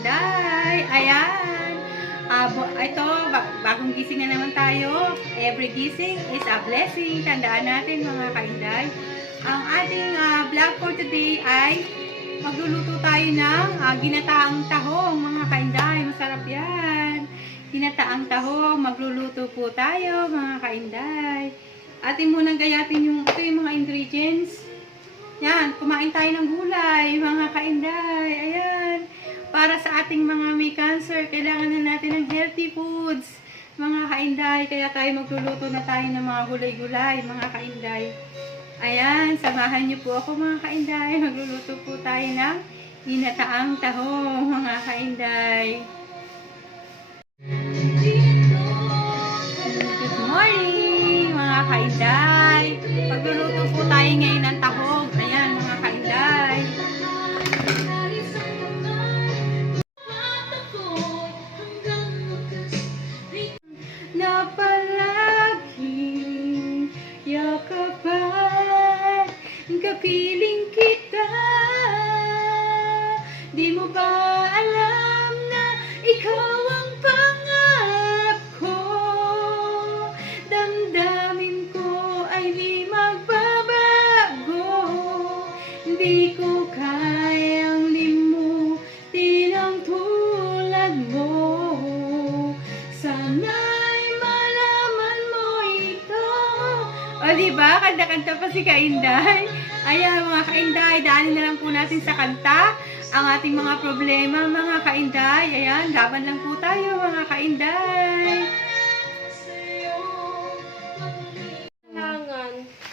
kainday. Ayan. Ito, bagong gising na naman tayo. Every gising is a blessing. Tandaan natin mga kainday. Ang ating vlog for today ay magluluto tayo ng ginataang tahong mga kainday. Masarap yan. Ginataang tahong. Magluluto po tayo mga kainday. Atin munang gayatin ito yung mga ingredients. Yan, kumain tayo ng gulay, mga kainday. Ayan. Para sa ating mga may cancer, kailangan na natin ng healthy foods, mga kainday. Kaya tayo magluluto na tayo ng mga gulay-gulay, mga kainday. Ayan, samahan niyo po ako, mga kainday. Magluluto po tayo ng ginataang tahong, mga kainday. Good morning, mga kainday. Magluluto po tayo ngayon ng tahong. Ayan, mga kainday. Na palaging yakapan, kapiling kita. Di mo ba alam na ikaw ang pangarap ko? Damdamin ko ay di magbabago. Di ko kayang limutin ang tulad mo. Sana'y malaman mo ito. O diba? Kanta-kanta pa si Kainday. Ayan mga kainday, daanin na lang po natin sa kanta ang ating mga problema, mga kainday. Ayan, laban lang po tayo, mga kainday.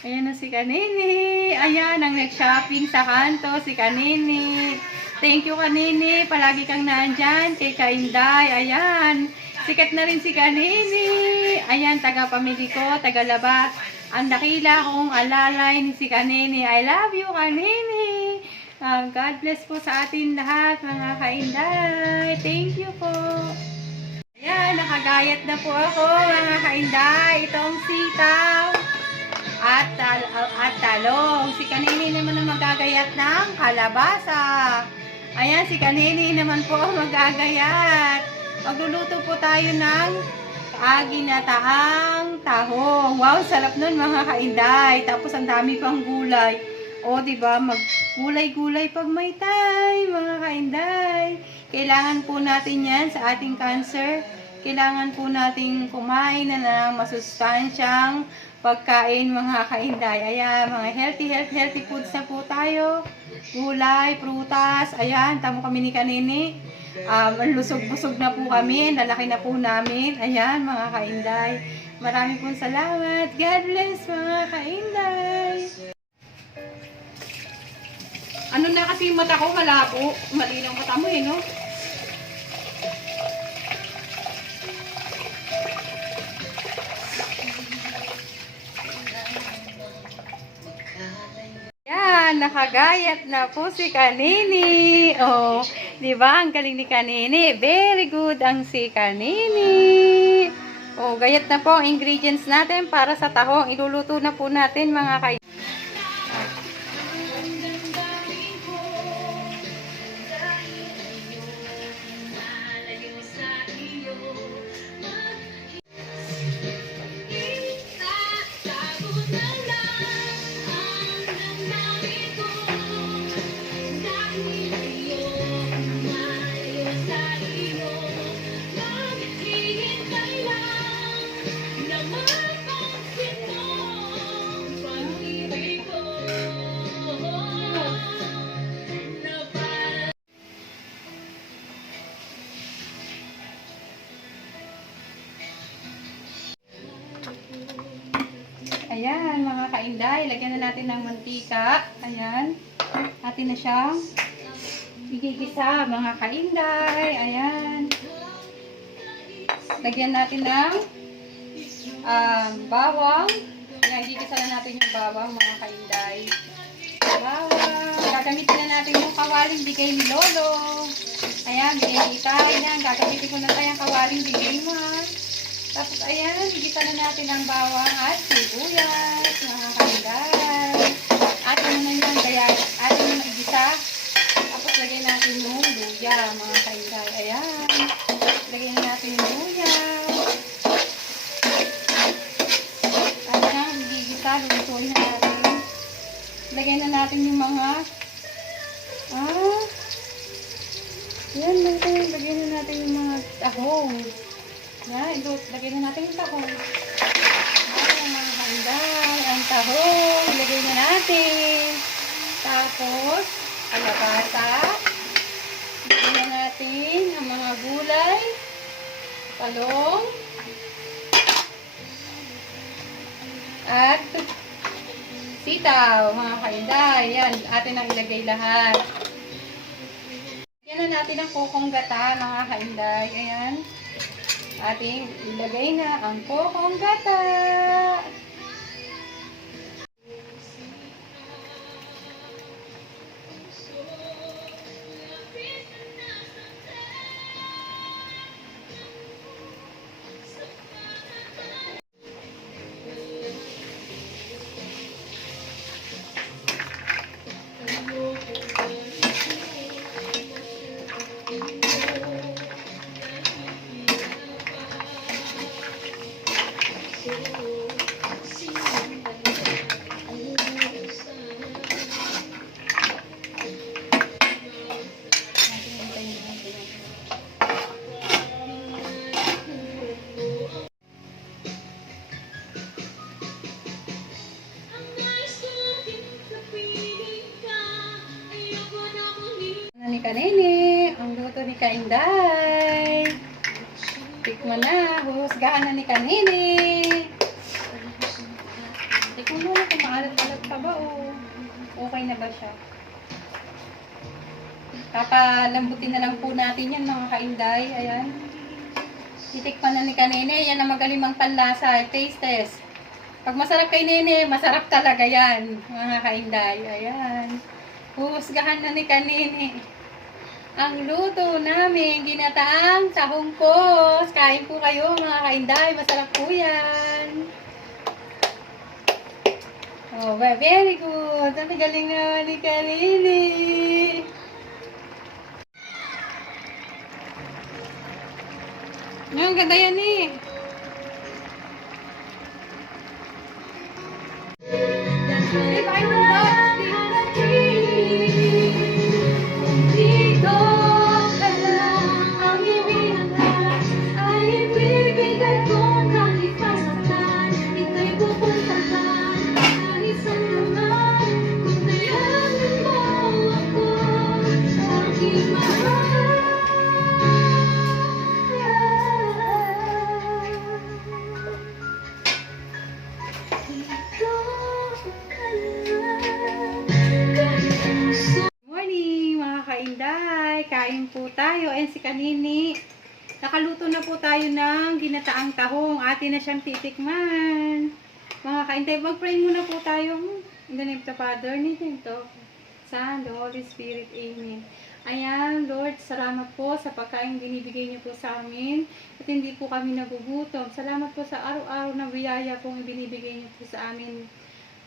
Ayan na si Kanini. Ayan, ang nag-shopping sa kanto, si Kanini. Thank you, Kanini. Palagi kang nandyan kay Kainday. Ayan, sikat na rin si Kanini. Ayan, taga-pamili ko, taga-laba. Ang dakila kong alalay ni si Kanini. I love you, Kanini. God bless po sa atin lahat, mga kainday. Thank you po. Ayan, nakagayat na po ako, mga kainday. Itong sitaw at talong. Si Kanini naman ang magagayat ng kalabasa. Ayan, si Kanini naman po magagayat. Magluluto po tayo ng ginataang tahong. Wow, sarap nun mga kainday. Tapos ang dami pang gulay. O, diba, maggulay-gulay pag may time, mga kainday. Kailangan po natin yan sa ating cancer. Kailangan po nating kumain na ng masustansyang pagkain, mga kainday. Ayan, mga healthy foods na po tayo. Gulay, prutas. Ayan, tamo kami ni Kanini. Lusog-busog na po kami. Lalaki na po namin. Ayan, mga kainday. Marami pong salamat. God bless, mga kainday. Ano na kasi yung mata ko, malabo. Malinaw mata mo eh, no? Yan, nakagayat na po si Kanini. Oh, di ba? Ang galing ni Kanini. Very good ang si Kanini. Oh, gayat na po ang ingredients natin para sa tahong. Iluluto na po natin, mga kaibigan. Ayan, mga kainday, lagyan na natin ng mantika. Ayan, atin na siyang igigisa, mga kainday. Ayan, lagyan natin ng bawang. Ayan, igigisa na natin yung bawang, mga kainday. Bawang, gagamitin na natin yung kawaling bigay ni Lolo. Ayan, bigay ni Itay na, gagamitin ko na tayong kawaling bigay mo. Tapos ayan, higita na natin ang bawang at sibuyas, mga kainday. Atin na yan, kaya atin na igisa. Tapos lagay natin yung luya, mga kainday. Ayan. Lagay na natin yung luya. At yan, gigisa, lulutuin na natin. Lagay na natin yung mga yan, lagay na natin yung mga tahong. Yan, lagay na natin yung tahong. Ayan, mga kainday, ang tahong, lagay na natin. Tapos, kalabasa. Lagay na natin ang mga gulay. Talong. At sitaw, mga kainday. Yan, atin ang ilagay lahat. Yan na natin ang kokong gata, mga kainday. Ayan. Ating ilagay na ang kokong gata. Ni Kanini, ang luto ni Kainday. Tikman na, huhusgahan na ni Kanini. Tikman mo na kung maalat-alat pa ba o okay na ba siya. Papalambutin na lang po natin yan, mga Kainday. Ayan. Titikman na ni Kanini. Yan ang magaling mang panlasa. Taste test. Pag masarap kay Nene, masarap talaga yan, mga Kainday. Ayan. Huhusgahan na ni Kanini ang luto namin, ginataang tahong kos. Kain po kayo, mga Kainday. Masarap po yan. Oh, very good. Ang galing naman ni Kanini. Ang ganda yan eh. Kain po tayo. And si Kanini, nakaluto na po tayo ng ginataang tahong. Atin na siyang titikman. Mga kaintay, mag-pray muna po tayo. In the name of the Father, in the name of the Son, the Holy Spirit. Amen. Ayan, Lord, salamat po sa pagkain binibigay niyo po sa amin. At hindi po kami nagugutom. Salamat po sa araw-araw na biyaya pong binibigay niyo po sa amin.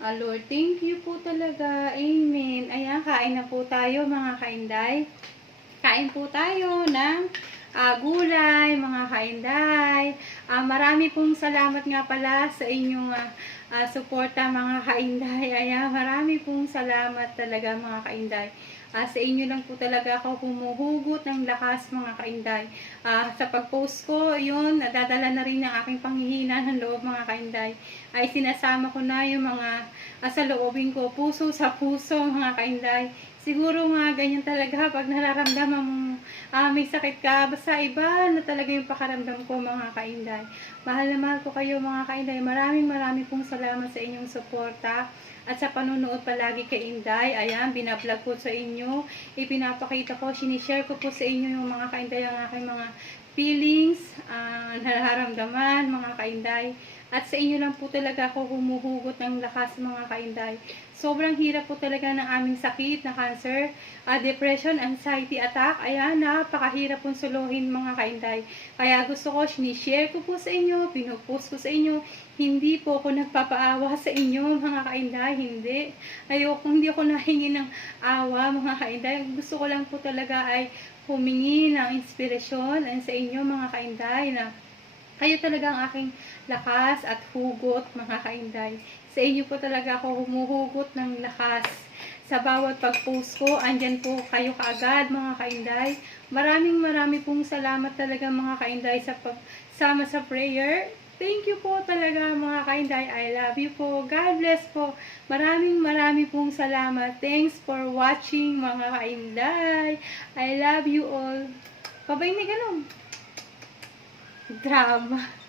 Lord, thank you po talaga. Amen. Ayan, kain na po tayo, mga kainday. Kain po tayo ng gulay, mga kainday. Marami pong salamat nga pala sa inyong suporta, mga kainday. Ayan, marami pong salamat talaga, mga kainday. Sa inyo lang po talaga ako humuhugot ng lakas, mga kainday. Sa pag-post ko, yun, nadadala na rin ng aking panghihina ng loob, mga kainday. Ay sinasama ko na yung mga sa loobin ko, puso sa puso, mga kainday. Siguro nga ganyan talaga pag nararamdaman mo may sakit ka. Basta iba na talaga yung pakaramdam ko, mga kainday. Mahal na mahal ko kayo, mga kainday. Maraming pong salamat sa inyong suporta at sa panunood palagi kay Inday. Ayan, binablog ko sa inyo. Ipinapakita ko, sinishare ko po sa inyo yung mga kainday, ang aking mga feelings, nararamdaman, mga kainday. At sa inyo lang po talaga ako humuhugot ng lakas, mga kainday. sobrang hirap po talaga ng aming sakit na cancer, depression, anxiety attack. Ayan, napakahirap pong suluhin mga kainday. Kaya gusto ko, sinishare ko po sa inyo, pinupost ko sa inyo. Hindi po ako nagpapaawa sa inyo mga kainday, hindi. Hindi ako nahingi ng awa mga kainday. Gusto ko lang po talaga ay humingi ng inspirasyon sa inyo mga kainday na kayo talaga ang aking lakas at hugot mga kainday. Sa inyo po talaga ako humuhugot ng lakas. Sa bawat pag-post ko, andyan po kayo kaagad mga kainday. Marami pong salamat talaga mga kainday sa pagsama sa prayer. Thank you po talaga mga kainday. I love you po. God bless po. Marami pong salamat. Thanks for watching mga kainday. I love you all. Pabay na ganun. Drama.